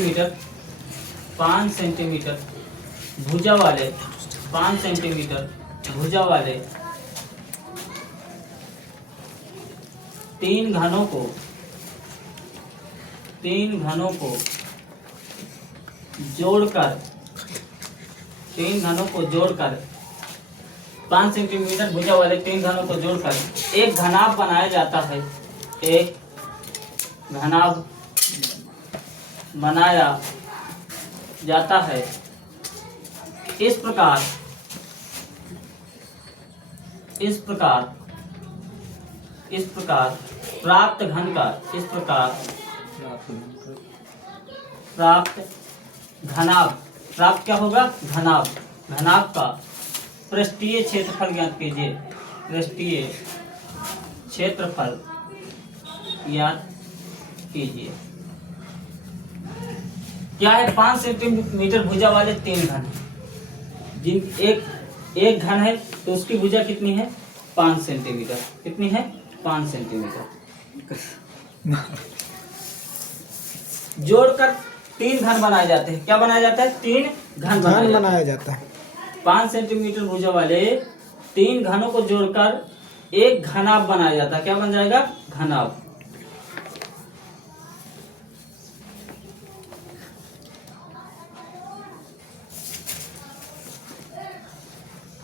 Metre 5 centimetre भुजा वाले 5 centimetre भुजा वाले तीन घनों को जोड़कर 5 सेंटीमीटर भुजा वाले तीन घनों को जोड़कर एक घनाभ बनाया जाता है। एक घनाभ बनाया जाता है। इस प्रकार प्राप्त घन का प्राप्त क्या होगा? घनाभ का पृष्ठीय क्षेत्रफल ज्ञात कीजिए। पृष्ठीय क्षेत्रफल ज्ञात कीजिए। क्या है? 5 सेंटीमीटर भुजा वाले तीन घन है। जिन एक घन है तो उसकी भुजा कितनी है? 5 सेंटीमीटर। कितनी है? 5 सेंटीमीटर। जोड़कर तीन घन बनाए जाते हैं। क्या बनाया जाता है? तीन घन बनाया जाता है। 5 सेंटीमीटर भुजा वाले तीन घनों को जोड़कर एक घनाभ बनाया जाता है। क्या बन जाएगा? घनाभ।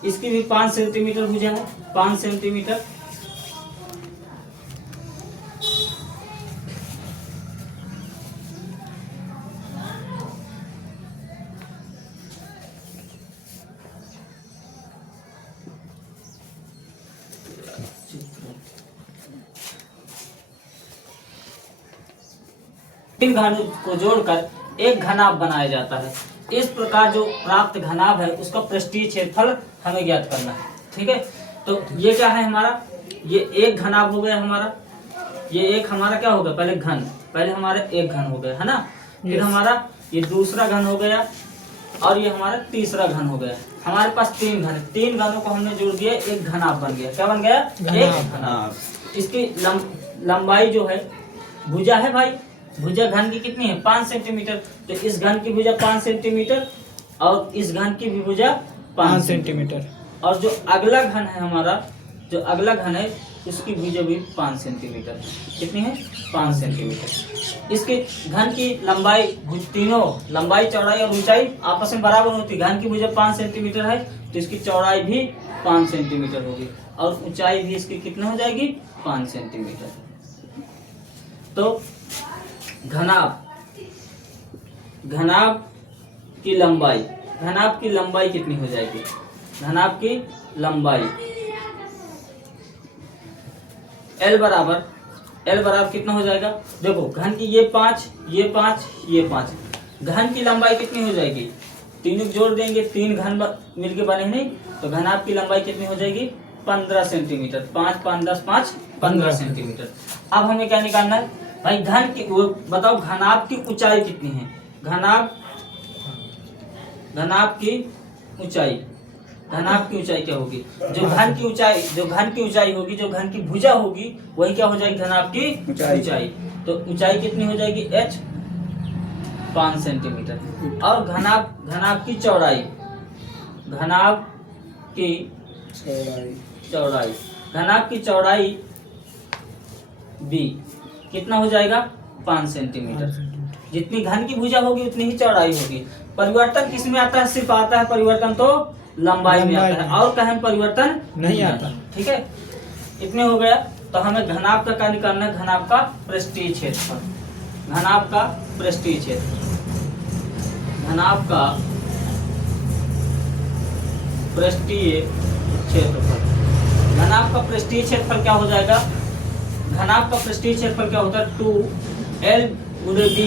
इसकी भी 5 सेंटीमीटर भुजा है। 5 सेंटीमीटर। तीन घन को जोड़कर एक घनाभ बनाया जाता है। इस प्रकार जो प्राप्त घनाभ है उसका पृष्ठीय क्षेत्रफल हमें ज्ञात करना है। ठीक है, तो ये क्या है हमारा? ये एक घनाभ हो गया हमारा। ये एक हमारा क्या होगा? पहले हमारा एक घन हो गया है ना। फिर हमारा ये दूसरा घन हो गया और ये हमारा तीसरा घन हो गया। हमारे पास तीन घन है। तीन घनों को हमने जोड़ दिया, एक घनाभ बन गया। क्या बन गया? एक घनाभ। इसकी लंबाई जो है, भुजा है भाई, भुजा घन की कितनी है? 5 सेंटीमीटर। तो इस घन की भुजा 5 सेंटीमीटर और इस घन की भी भुजा 5 सेंटीमीटर। और जो अगला घन है हमारा, जो अगला घन है उसकी भुजा भी 5 सेंटीमीटर। कितनी है? 5 सेंटीमीटर। इसके घन की लंबाई, तीनों लंबाई, चौड़ाई और ऊंचाई आपस में बराबर होती है। घन की भुजा 5 सेंटीमीटर है तो इसकी चौड़ाई भी 5 सेंटीमीटर होगी और ऊंचाई भी इसकी कितनी हो जाएगी? 5 सेंटीमीटर। तो घनाभ की लंबाई कितनी हो जाएगी? घनाभ की लंबाई L बराबर कितना हो जाएगा? देखो, घन की ये 5, ये 5, ये 5, घन की लंबाई कितनी हो जाएगी? तीनों जोड़ देंगे, तीन घन मिलके बने नहीं, तो घनाभ की लंबाई कितनी हो जाएगी? 15 सेंटीमीटर। 5, 5, 10, 5, 15 सेंटीमीटर। अब हमें क्या निकालना है भाई? घन की बताओ, घनाभ की ऊंचाई कितनी है? घनाभ की ऊंचाई क्या होगी? जो घन की ऊंचाई होगी, जो घन की भुजा होगी, वही क्या हो जाएगी? घनाभ की ऊंचाई। तो ऊंचाई कितनी हो जाएगी? h 5 centimetre. और घनाभ की चौड़ाई b कितना हो जाएगा? 5 सेंटीमीटर। जितनी घन की भुजा होगी उतनी ही चौड़ाई होगी। परिवर्तन किसमें आता है? सिर्फ आता है परिवर्तन तो लंबाई में आता है, और कहीं परिवर्तन नहीं आता। ठीक है, इतने हो गया। तो हमें घनाभ का क्या निकालना है? घनाभ का पृष्ठीय क्षेत्रफल। घनाभ का पृष्ठीय क्षेत्रफल क्या हो जाएगा? घनाभ का पृष्ठीय क्षेत्रफल क्या होता है? 2L गुणे B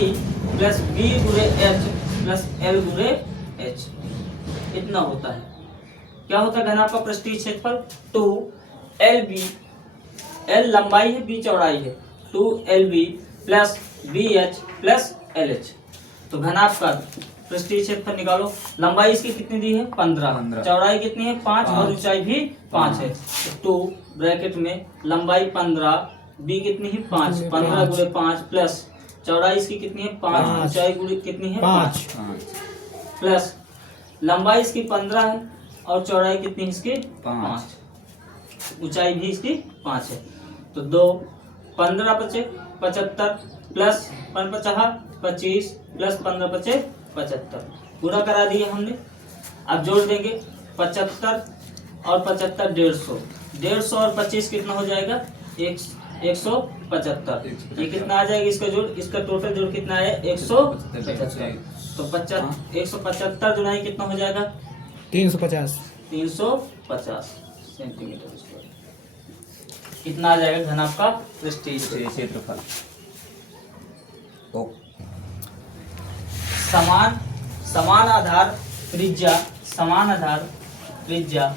प्लस B गुणे H प्लस L गुणे H। इतना होता है। क्या होता है घनाभ का पृष्ठीय क्षेत्रफल? 2LB, L लंबाई है, B चौड़ाई है, 2LB plus BH plus LH। तो घनाभ का पृष्ठीय क्षेत्रफल निकालो। लंबाई इसकी कितनी दी है? 15। चौड़ाई कितनी है? 5 और ऊंचाई भी 5 है। तो 2 ब्रैकेट में लंबाई 15, बी कितनी है? 5, 15 गुणे 5 प्लस चौड़ाई इसकी कितनी है 5, ऊंचाई गुणी कितनी है 5, 5 प्लस लंबाई इसकी 15 है और चौड़ाई कितनी है इसकी 5, ऊंचाई भी इसकी 5 है। तो 2 15 बचे 75 प्लस 50 25 प्लस 15 बचे 75, पूरा करा दिया हमने। अब जोड़ देंगे 75 और 75 150 और 25 कितना हो जाएगा 175। ये कितना आ जाएगा इसका जोड़, इसका टोटल जोड़ कितना है 175। तो 175 जुड़ाई कितना हो जाएगा 350 सेंटीमीटर स्क्वायर। कितना आ जाएगा घन आपका पृष्ठीय क्षेत्रफल। समान आधार त्रिज्या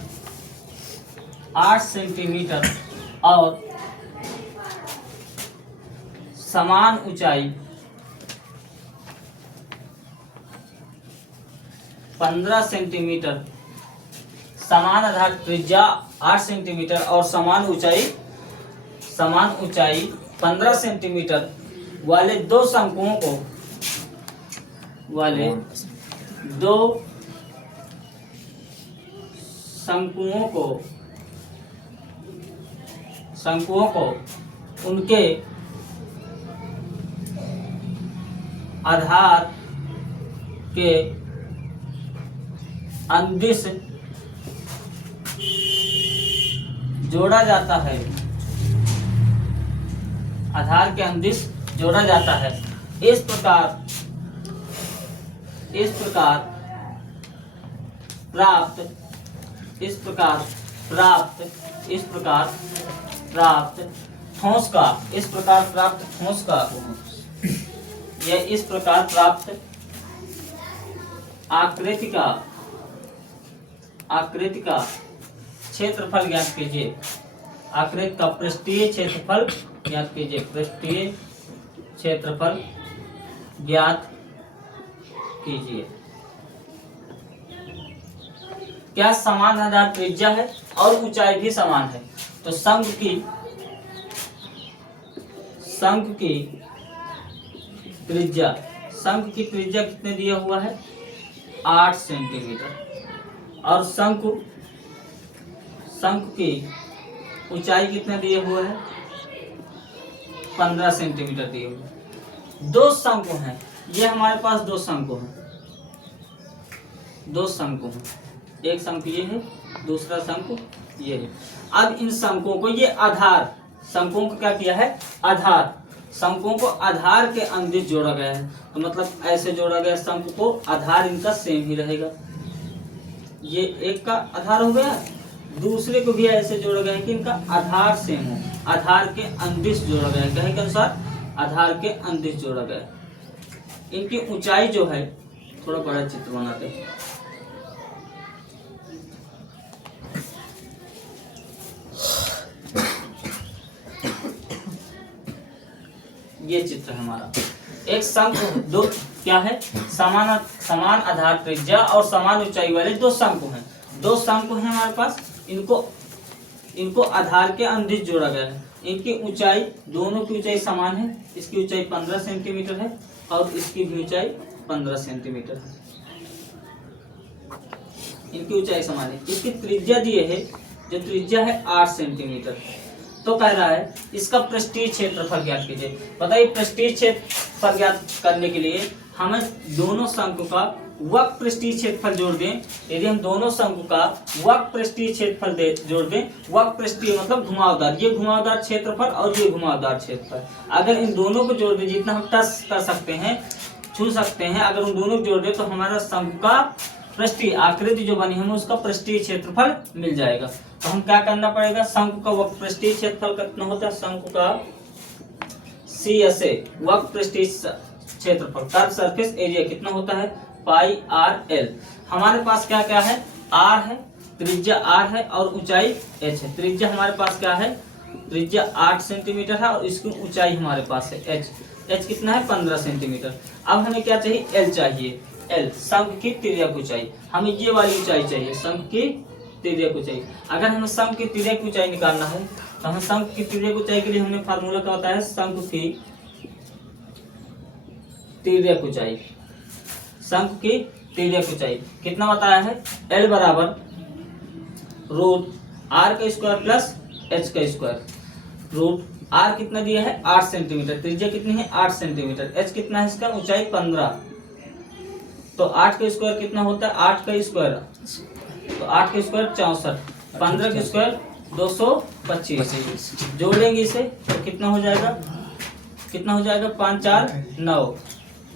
8 सेंटीमीटर और समान ऊंचाई 15 सेंटीमीटर, समान आधार त्रिज्या 8 सेंटीमीटर और समान ऊंचाई 15 सेंटीमीटर वाले दो शंकुओं को उनके आधार के अंदिश जोड़ा जाता है। आधार के अंदिश जोड़ा जाता है। इस प्रकार प्राप्त ठोस का आकृति का क्षेत्रफल ज्ञात कीजिए। आकृति का पृष्ठीय क्षेत्रफल ज्ञात कीजिए। पृष्ठीय क्षेत्रफल ज्ञात कीजिए। क्या समान आधार त्रिज्या है और ऊंचाई भी समान है, तो शंकु की त्रिज्या कितने दिया हुआ है 8 सेंटीमीटर और शंकु की ऊंचाई कितना दिया हुआ है 15 सेंटीमीटर दिए हुए हैं। दो शंकु हैं, ये हमारे पास दो शंकु हैं। एक शंकु ये है, दूसरा शंकु ये है। अब इन शंकुओं को ये आधार, शंकुओं को क्या किया है आधार, शंकुओं को आधार के अंदिश जोड़ा गया है। तो मतलब ऐसे जोड़ा गया शंकु को, आधार इनका सेम ही रहेगा। ये एक का आधार हो गया, दूसरे को भी ऐसे जोड़ा गया है कि इनका आधार सेम हो। आधार के अंदिश जोड़ा गया है, कहे के अनुसार आधार के अंदिश जोड़ा गया है। इनकी ऊंचाई जो है, थोड़ा बड़ा चित्र बनाते हैं। ये चित्र है हमारा। एक शंकु दो क्या है समान आधार त्रिज्या और समान ऊंचाई वाले दो शंकु हैं। दो शंकु हैं हमारे पास, इनको आधार के अंदिश जोड़ा गया है। इनकी ऊंचाई, दोनों की ऊंचाई समान है। इसकी ऊंचाई 15 सेंटीमीटर है और इसकी भी ऊंचाई 15 सेंटीमीटर है। इनकी ऊंचाई समान है। इसकी त्रिज्या दिए है, जो त्रिज्या है 8 सेंटीमीटर। तो कह रहा है इसका पृष्ठीय क्षेत्रफल ज्ञात कीजिए। बताइए पृष्ठीय क्षेत्रफल ज्ञात करने के लिए हमें दोनों शंकु का वक्र पृष्ठीय क्षेत्रफल जोड़ दें। यदि हम दोनों शंकु का वक्र पृष्ठीय क्षेत्रफल जोड़ दें, वक्र पृष्ठीय मतलब घुमावदार, ये घुमावदार क्षेत्रफल और ये घुमावदार क्षेत्रफल, अगर इन दोनों को जोड़ दें, जितना हम टच कर सकते हैं, छू सकते हैं, अगर उन दोनों को जोड़ दें तो हमारा शंकु का पृष्ठीय आकृति जो बनी हमें उसका पृष्ठीय क्षेत्रफल मिल जाएगा। तो हम क्या करना पड़ेगा, शंकु का वक्र पृष्ठीय क्षेत्रफल कितना होता है, शंकु का CSA वक्र पृष्ठीय क्षेत्रफल, कर्व सरफेस एरिया कितना होता है पाई RL। हमारे पास क्या क्या है, R है, त्रिज्या R है और ऊंचाई H है। त्रिज्या हमारे पास क्या है, त्रिज्या 8 सेंटीमीटर है और इसकी ऊंचाई हमारे पास है H कितना है 15 सेंटीमीटर। अब हमें क्या चाहिए, L चाहिए। L शंकु की तिर्यक ऊंचाई, हमें ये वाली ऊंचाई चाहिए, शंकु की तिर्यक ऊंचाई। अगर हमें शंकु की तिर्यक ऊंचाई निकालना है तो हमें शंकु की तिर्यक ऊंचाई के लिए हमने फार्मूला क्या होता है, शंकु की तिर्यक ऊंचाई, शंकु की तिर्यक ऊंचाई कितना बताया है? L बराबर रूट r का स्क्वायर प्लस h का स्क्वायर। रूट r कितना दिया है? 8 सेंटीमीटर। त्रिज्या कितनी है? 8 सेंटीमीटर। h कितना है इसका? ऊंचाई 15। तो 8 का स्क्वायर कितना होता है? 8 का स्क्वायर, तो 8 का स्क्वायर 64, 15 का स्क्वायर 225। जोड़ेंगे इसे तो कितना हो जाएगा? कितना हो जाएगा? 5 4 9,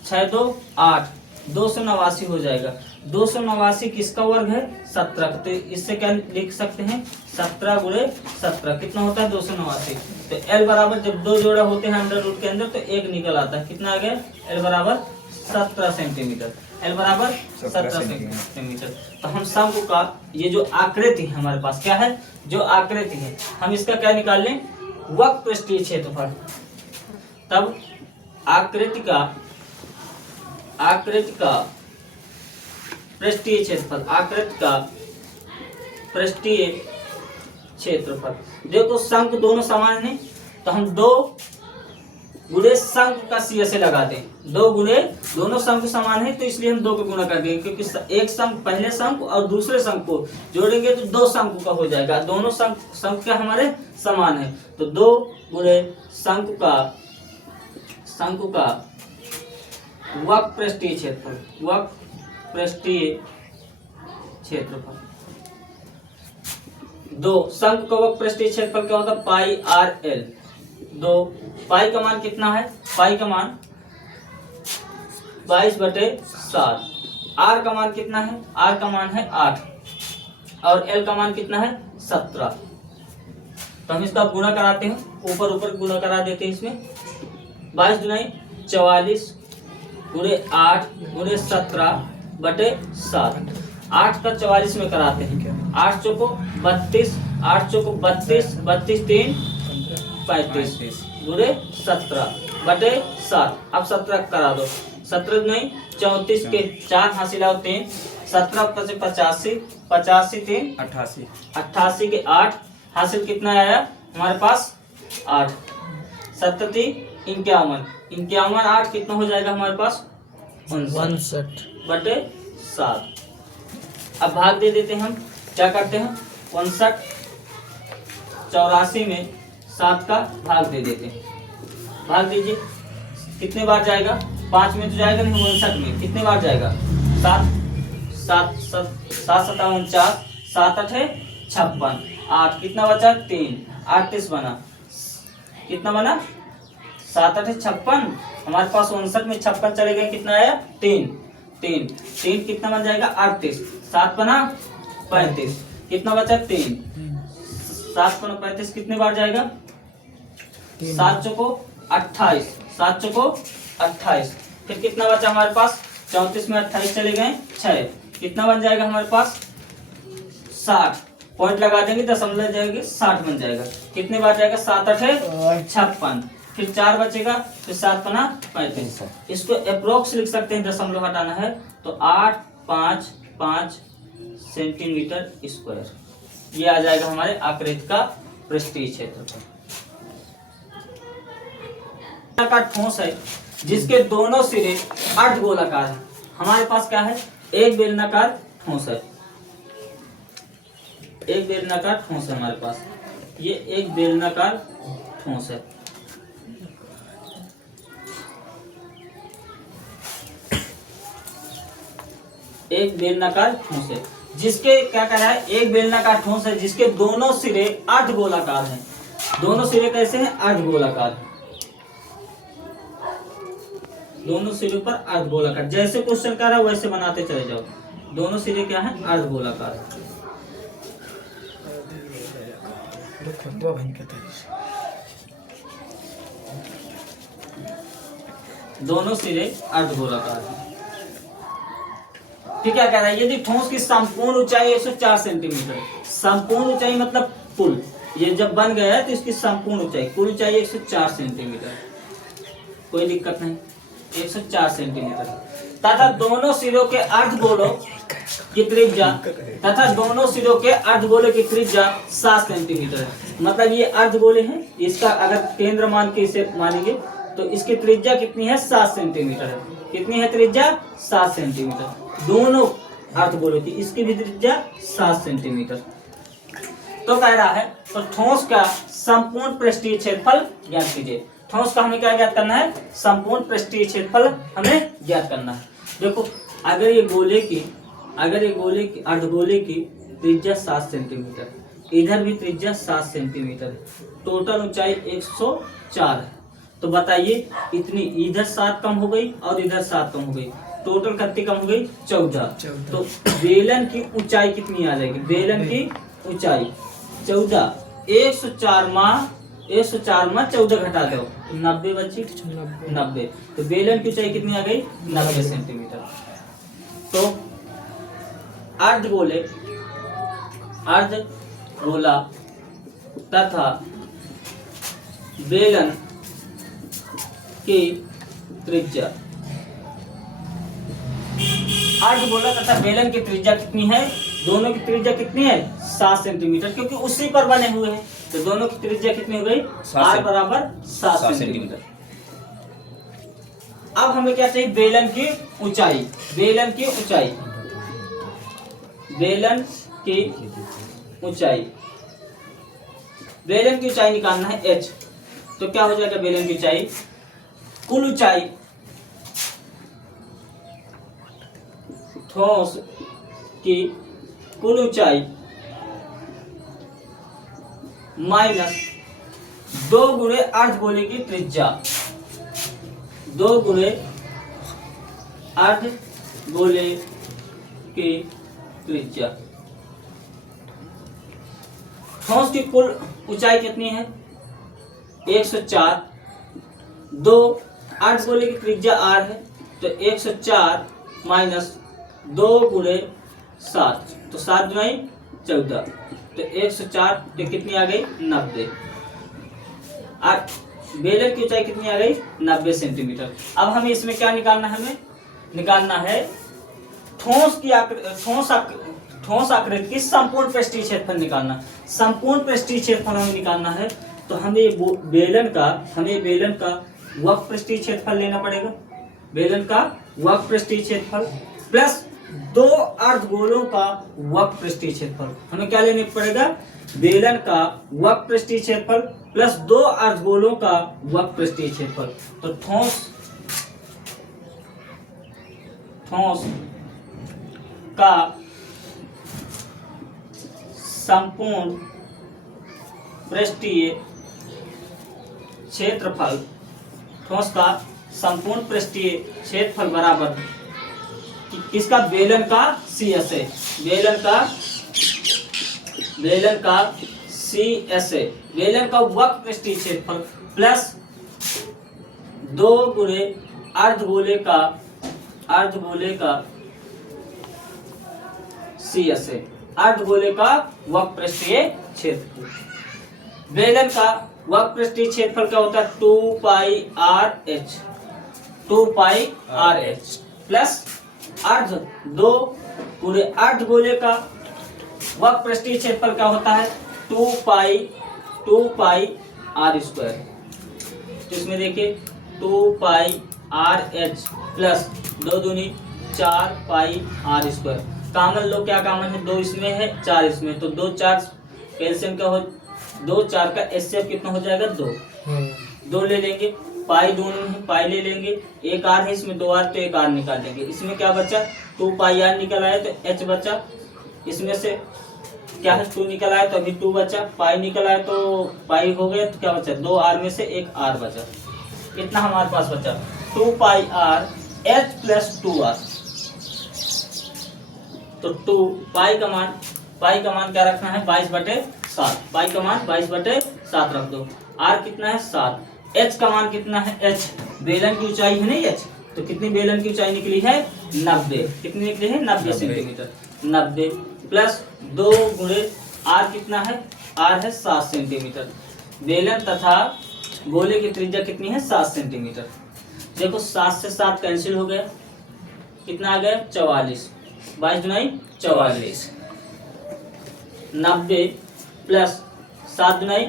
6 2 8, 289 हो जाएगा। 289 किसका वर्ग है? 17। तो इससे क्या लिख सकते हैं? 17 गुणे 17 कितना होता है? 289। तो L बराबर जब दो जोड़ा होते हैं अंडर रूट के अंदर तो एक निकल आता है। कितना आ गया? L बराबर 17 सेंटीमीटर। L बराबर 17 सेंटीमीटर। तो हम शंकु का ये जो आकृति है हमारे पास क्या है? जो आकृति है हम इसका क्या निकाल लें? वक्र पृष्ठीय क्षेत्रफल। तब आकृति का पृष्ठीय क्षेत्रफल, आकृति का पृष्ठीय क्षेत्रफल। देखो शंकु दोनों समान है तो हम 2 गुणे शंकु का सी से लगा दें। 2 गुणे, दोनों शंकु समान है तो इसलिए हम 2 को गुणा कर देंगे, क्योंकि एक शंकु पहले शंकु और दूसरे शंकु को जोड़ेंगे तो 2 शंकु का हो जाएगा। दोनों शंकु क्या हमारे समान है, तो 2 गुणे शंकु का वक्र पृष्ठीय क्षेत्रफल, वक्र पृष्ठीय क्षेत्रफल। 2 शंकु का वक्र पृष्ठीय क्षेत्रफल क्या होता है? पाई आर एल। 2 पाई का मान कितना है? पाई का मान 22/7। आर का मान कितना है? आर का मान है 8 और एल का मान कितना है? 17। तो हम इसका गुणा कराते हैं, ऊपर गुणा करा देते हैं। इसमें 22 दुनाई 44 गुणे 8 गुणे 17/7। 8 का 44 में कराते हैं। 8 चौको 32, 8 चौको 32, 32 3 35 गुणे 17/7। अब 17 करा दो। 17 नहीं 34 के 4 हासिल आओ 3, 17 + 85, 85 3 88, 88 के 8 हासिल कितना आया हमारे पास? 8। 17 51, 51 8 कितना हो जाएगा हमारे पास? 59/7। अब भाग दे देते हैं। हम क्या करते हैं? 59 84 में 7 का भाग दे देते हैं। भाग दीजिए, कितने बार जाएगा? 5 में तो जाएगा नहीं, 59 में कितने बार जाएगा? 7 7 7 7 49, 7 8 56, 8 कितना बचा? 3, 8 30 बना, कितना बना? 7 8 56। हमारे पास 59 में 56 चले गए, कितना आया? 3 3 3 कितना बन जाएगा? 38, 7 बना 35, कितना बचा? 3, 7 बना 35 कितने बार जाएगा? 7 चौको 28, 7 चौको 28। फिर कितना बचा हमारे पास? 34 में 28 चले गए 6, कितना बन जाएगा हमारे पास? 60। पॉइंट लगा देंगे, दशमलव जाएगी 60 बन जाएगा। कितने बार जाएगा? 7 8 56। फिर 4 बचेगा, फिर 7 बना 35। इसको अप्रोक्स लिख सकते हैं, दशमलव हटाना है तो 855 सेंटीमीटर स्क्वायर। ये आ जाएगा हमारे आकृति का पृष्ठीय क्षेत्रफल। का ठोस है जिसके दोनों सिरे अर्धगोलाकार है। हमारे पास क्या है? एक बेलनाकार ठोस है, एक बेलनाकार ठोस है हमारे पास। ये एक बेलनाकार ठोस है। एक बेलनाकार ठोस है जिसके क्या कह रहा है? एक बेलनाकार ठोस है जिसके दोनों सिरे अर्धगोलाकार हैं। दोनों सिरे कैसे हैं? अर्धगोलाकार हैं। दोनों सिरे पर अर्धगोलाकार, जैसे क्वेश्चन कर रहा है वैसे बनाते चले जाओ। दोनों सिरे क्या हैं? अर्धगोलाकार। दोनों सिरे अर्धगोलाकार हैं। फिर क्या कह रहा है? यदि ठोस की संपूर्ण ऊंचाई 104 सेंटीमीटर, संपूर्ण ऊंचाई मतलब कुल, ये जब बन गया है तो इसकी संपूर्ण ऊंचाई, कुल ऊंचाई 104 सेंटीमीटर, कोई दिक्कत नहीं, 104 सेंटीमीटर तथा दोनों सिरों के अर्धगोलों की त्रिज्या तथा दोनों सिरों के अर्धगोले की त्रिज्या 7 सेंटीमीटर है। मतलब ये अर्धगोले हैं, इसका अगर केंद्र मान के इसे मानेंगे तो इसकी त्रिज्या कितनी है, 7 सेंटीमीटर है। कितनी है त्रिज्या, 7 सेंटीमीटर। दोनों अर्धगोलों की इसकी भी त्रिज्या 7 सेंटीमीटर। तो कह रहा है तो ठोस का संपूर्ण पृष्ठीय क्षेत्रफल ज्ञात कीजिए। ठोस का हमें क्या ज्ञात करना है, संपूर्ण पृष्ठीय क्षेत्रफल हमें ज्ञात करना है। देखो अगर ये गोले की अर्धगोले की त्रिज्या 7 सेंटीमीटर, इधर भी त्रिज्या 7 सेंटीमीटर, टोटल ऊंचाई 104 है। तो बताइए इतनी इधर 7 कम हो गई और इधर 7 कम हो गई, टोटल कितनी कम हो गई, 14। तो बेलन की ऊंचाई कितनी आ जाएगी, बेलन की ऊंचाई 14, 104 माँ 14 घटा दो 90 बची, 90। तो बेलन की ऊंचाई कितनी आ गई, 90 सेंटीमीटर। तो अर्धगोला तथा बेलन की त्रिज्या, अर्धगोला तथा बेलन की त्रिज्या कितनी है, दोनों की त्रिज्या कितनी है, 7 सेंटीमीटर, क्योंकि उसी पर बने हुए हैं। तो दोनों की त्रिज्या कितनी हो गई, r बराबर 7 सेंटीमीटर। अब हमें क्या चाहिए, बेलन की ऊंचाई। बेलन की ऊंचाई निकालना है h। तो क्या हो जाएगा, बेलन की ऊंचाई, कुल ऊंचाई ठोस की कुल ऊंचाई माइनस 2 गुणे अर्धगोले की त्रिज्या, 2 गुणे अर्धगोले की त्रिज्या। ठोस की कुल ऊंचाई कितनी है, 104, 2 अर्धगोले की त्रिज्या r है, तो 104 माइनस 2 गुणे 7, तो 7 गुणे 14, तो 104 तो कितनी आ गई, 90। और बेलन की ऊंचाई कितनी आ गई, 90 सेंटीमीटर। अब हमें इसमें क्या निकालना है, हमें निकालना है ठोस आकृति की संपूर्ण पृष्ठीय क्षेत्रफल निकालना। संपूर्ण पृष्ठीय क्षेत्रफल हमें निकालना है तो हमें बेलन का वक्र पृष्ठीय क्षेत्रफल लेना पड़ेगा। बेलन का वक्र पृष्ठीय क्षेत्रफल प्लस 2 अर्धगोलों का वक्र पृष्ठीय क्षेत्रफल। हमें क्या लेने पड़ेगा, बेलन का वक्र पृष्ठीय क्षेत्रफल प्लस 2 अर्धगोलों का वक्र पृष्ठीय क्षेत्रफल। तो ठोस का संपूर्ण पृष्ठीय क्षेत्रफल, ठोस का संपूर्ण पृष्ठीय क्षेत्रफल बराबर किसका, बेलन का CS है, बेलन का CS है, बेलन का वक्र पृष्ठीय क्षेत्रफल प्लस 2 गुणे अर्धगोले का CS है, अर्धगोले का वक्र पृष्ठीय क्षेत्रफल। बेलन का वक्र पृष्ठीय क्षेत्रफल क्या होता है, 2 पाई RH प्लस 2 गुणे अर्धगोले का वक्र पृष्ठीय क्षेत्रफल क्या होता है, 2 पाई R²। तो इसमें देखिए 2 पाई RH प्लस 2 दूनी 4 पाई R²। कॉमन लो, क्या कॉमन है, 2 इसमें है 4 इसमें, तो 2 4 कैल्शियम का हो, 2 4 का HCF कितना हो जाएगा, 2 ले लेंगे, पाई दोनों है, पाई ले लेंगे, एक R है इसमें, 2 R, तो एक R निकाल देंगे। इसमें क्या बचा, 2 पाई R निकल आया तो H बचा, इसमें से क्या है 2 निकल आया तो अभी 2 बचा, पाई निकल आया तो पाई हो गया, तो क्या बचा, 2 R में से एक R बचा। इतना हमारे पास बचा 2 पाई R H प्लस 2R। तो 2 पाई का मान क्या रखना है, 22/7, पाई का मान 22/7 रख दो। R कितना है, 7। H का मान कितना है, H बेलन की ऊंचाई है नहीं H, तो कितनी बेलन की ऊंचाई निकली है, 90। कितनी निकली है, 90 सेंटीमीटर। 90 प्लस 2 गुणे R कितना है, R है 7 सेंटीमीटर। बेलन तथा गोले की त्रिज्या कितनी है, 7 सेंटीमीटर। देखो 7 से 7 कैंसिल हो गया, कितना आ गया, 44, 22 दुनाई 44। 90 प्लस 7 दुनाई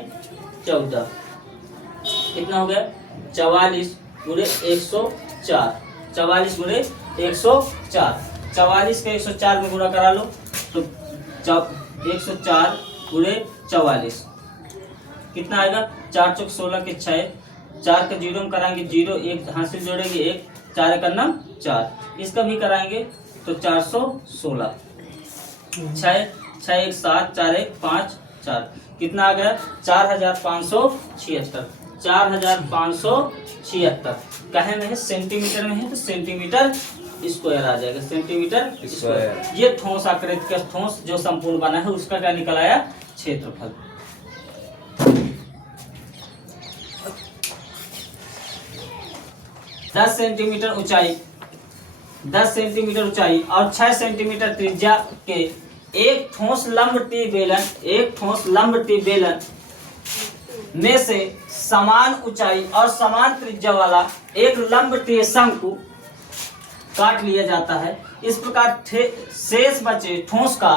14, कितना हो गया, 44 गुणे 104, 44 गुणे 104, 44 के 104 में गुणा करा लो तो 104 गुणे 44 कितना आएगा, 4 चौक 16 के 6, 4 का जीरो में कराएंगे 0, 1 हासिल जोड़ेंगे 1, 4 का नाम 4, इसका भी कराएंगे तो 416, 6 6 1 7, 4 1 5 4, कितना आ गया 4576, 4576 कहे में है सेंटीमीटर में है तो सेंटीमीटर स्क्वायर आ जाएगा, सेंटीमीटर स्क्वायर। ये ठोस आकृति का ठोस जो संपूर्ण बना है उसका क्या निकल आया, क्षेत्रफल। दस सेंटीमीटर ऊंचाई, 10 सेंटीमीटर ऊंचाई और 6 सेंटीमीटर त्रिज्या के एक ठोस लंब-टी बेलन में से समान ऊंचाई और समान त्रिज्या वाला एक लंब-टी शंकु काट लिया जाता है। इस प्रकार शेष बचे ठोस का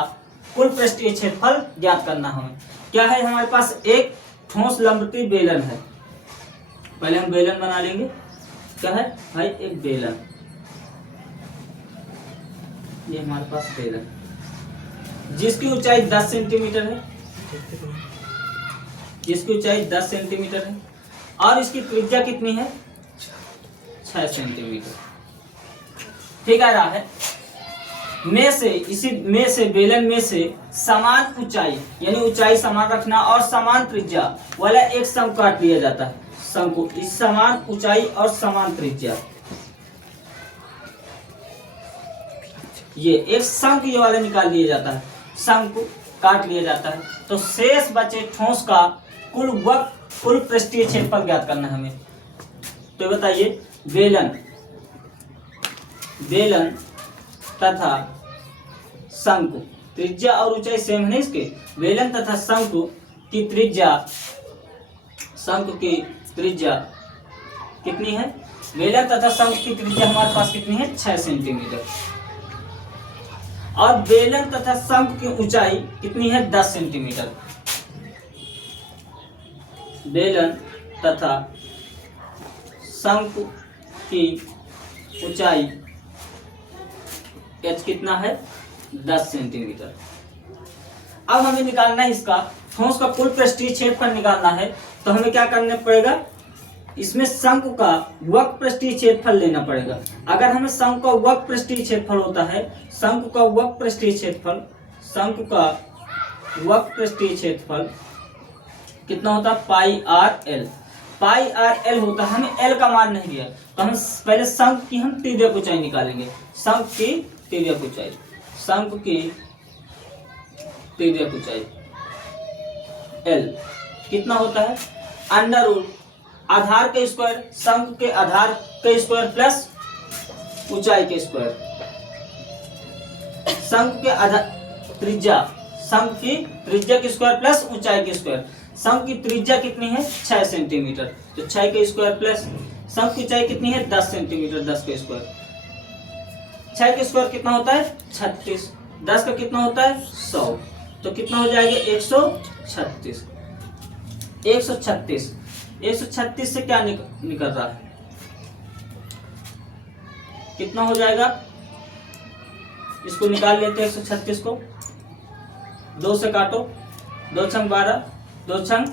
कुल पृष्ठीय क्षेत्रफल ज्ञात करना हमें। क्या है, हमारे पास एक ठोस लंब-टी बेलन है। पहले हम बेलन बना लेंगे। क्या है भाई, एक बेलन, ये हमारे पास बेलन जिसकी ऊंचाई 10 सेंटीमीटर है, जिसकी ऊंचाई 10 सेंटीमीटर है और इसकी त्रिज्या कितनी है, 6 सेंटीमीटर। ठीक आ रहा है। में से इसी में से बेलन में से समान ऊंचाई यानी ऊंचाई समान रखना और समान त्रिज्या वाला एक शंकु काट लिया जाता है। शंकु इस समान ऊंचाई और समान त्रिज्या, ये एक शंकु ये वाला निकाल लिया जाता है, शंकु काट लिया जाता है। तो शेष बचे ठोस का कुल पृष्ठीय क्षेत्रफल ज्ञात करना है हमें। तो बताइए, बेलन तथा शंकु त्रिज्या और ऊंचाई सेम है इसके। बेलन तथा शंकु की त्रिज्या कितनी है, बेलन तथा शंकु की त्रिज्या हमारे पास कितनी है, 6 सेंटीमीटर और बेलन तथा शंकु की ऊंचाई कितनी है, 10 सेंटीमीटर। बेलन तथा शंकु की ऊंचाई h कितना है, 10 सेंटीमीटर। अब हमें निकालना है इसका ठोस का कुल पृष्ठीय क्षेत्रफल निकालना है। तो हमें क्या करना पड़ेगा, इसमें शंकु का वक्र पृष्ठीय क्षेत्रफल लेना पड़ेगा। अगर हमें शंकु का वक्र पृष्ठीय क्षेत्रफल होता है, शंकु का वक्र पृष्ठीय क्षेत्रफल कितना होता है, पाई आर एल होता है। हमें एल का मान नहीं दिया तो हम पहले शंकु की हम तिर्यक ऊंचाई निकालेंगे। शंकु की तिर्यक ऊंचाई एल कितना होता है, अंडर रूट आधार के स्क्वायर, शंकु के आधार के स्क्वायर प्लस ऊंचाई के स्क्वायर, शंकु के आधार त्रिज्या, शंकु की त्रिज्या के स्क्वायर प्लस ऊंचाई के स्क्वायर। शंकु की त्रिज्या कितनी है, 6 सेंटीमीटर, तो 6 के स्क्वायर प्लस शंकु की ऊंचाई कितनी है, 10 सेंटीमीटर, 10 के स्क्वायर। 6 के स्क्वायर कितना होता है, 36, 10 का कितना होता है, 100, तो कितना हो जाएगा, 136। 136 से क्या निकल रहा है, कितना हो जाएगा, इसको निकाल लेते हैं। 136 को 2 से काटो, 2 छंग 12, 2 छंग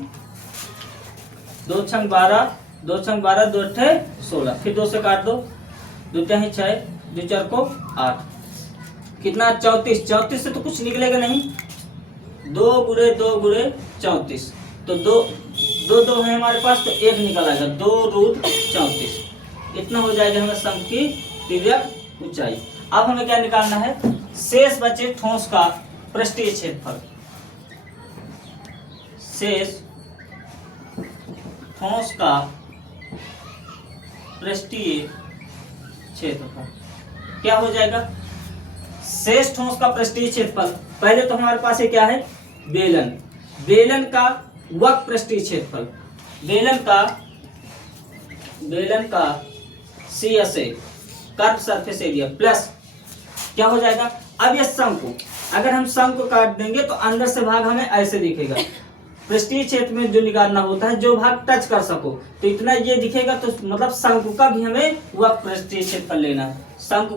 12, 2 छंग 12, 2 अट्ठे 16, फिर 2 से काट दो, 2 6, 2 4 को 8, कितना 34। 34 से तो कुछ निकलेगा नहीं, 2 गुणे 2 गुणे 34, तो 2 है हमारे पास, तो 1 निकल आएगा, 2 रूट 34। इतना हो जाएगा हमें शंकु की तिर्यक ऊंचाई। अब हमें क्या निकालना है, शेष बचे ठोस का पृष्ठीय क्षेत्रफल। शेष ठोस का पृष्ठीय क्षेत्रफल क्या हो जाएगा, शेष ठोस का पृष्ठीय क्षेत्रफल। पहले तो हमारे पास ये क्या है, बेलन का वक्र पृष्ठीय क्षेत्रफल, बेलन का CSA curve surface area plus क्या हो जाएगा। अब ये शंकु, अगर हम शंकु काट देंगे तो अंदर से भाग हमें ऐसे दिखेगा, पृष्ठीय क्षेत्र में जो निकालना होता है, जो भाग टच कर सको, तो इतना ये दिखेगा, तो मतलब शंकु का भी हमें वह पृष्ठीय क्षेत्रफल लेना है। शंकु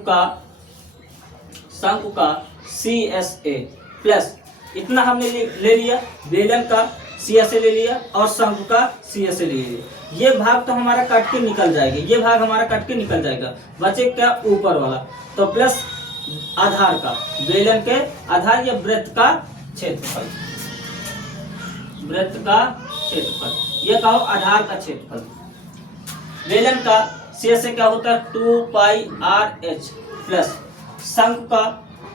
का CSA प्लस इतना हमने ले लिया, बेलन का CSA ले लिया और शंकु का CSA ले लिया। ये भाग तो हमारा कट के निकल जाएगा, ये भाग हमारा कट के निकल जाएगा, बचे क्या ऊपर वाला, तो प्लस आधार का, बेलन के आधार या वृत्त का क्षेत्रफल, वृत्त का क्षेत्रफल, ये कहो आधार का क्षेत्रफल। बेलन का CSA क्या होता है 2πRH प्लस शंकु का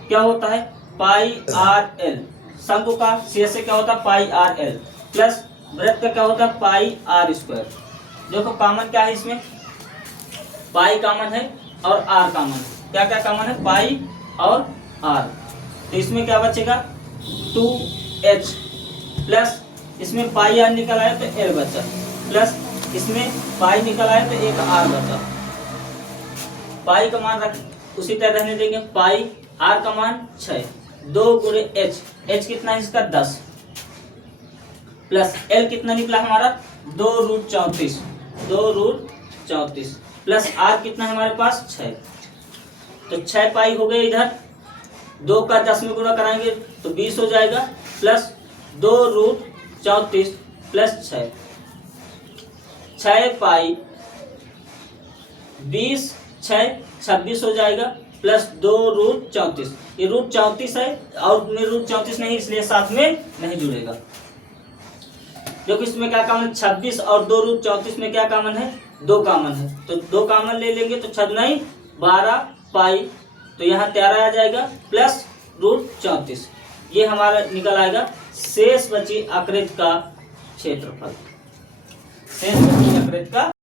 क्या होता है πRL, शंकु का CSA क्या होता है πRL प्लस वृत्त का क्या होता है πr²। देखो कॉमन क्या है इसमें, पाई कॉमन है और r कॉमन है। क्या क्या कॉमन है, पाई और r, तो इसमें क्या बचेगा 2h प्लस इसमें पाई r निकल आया तो l बचा, प्लस इसमें पाई निकल आया तो एक r बचा। पाई का मान रख उसी तरह रहने देंगे, पाई r का मान 6, 2 गुणे h कितना है इसका 10 प्लस l कितना निकला हमारा 2√34, 2√34 प्लस r कितना है हमारे पास 6, तो 6 पाई हो गए, इधर 2 का 10 में गुणा कराएंगे तो 20 हो जाएगा, प्लस 2√34 प्लस 6 पाई 20 6 26 हो जाएगा, प्लस 2√34, ये √34 है और √34 नहीं, इसलिए साथ में नहीं जुड़ेगा। देखो इसमें क्या कॉमन, 26 और 2√34 में क्या कॉमन है, 2 कॉमन है, तो 2 कॉमन ले लेंगे तो 6 नहीं 12 पाई, तो यहाँ 13 आ जाएगा प्लस √34, ये हमारा निकल आएगा शेष बची आकृति का क्षेत्रफल, शेष बची आकृति का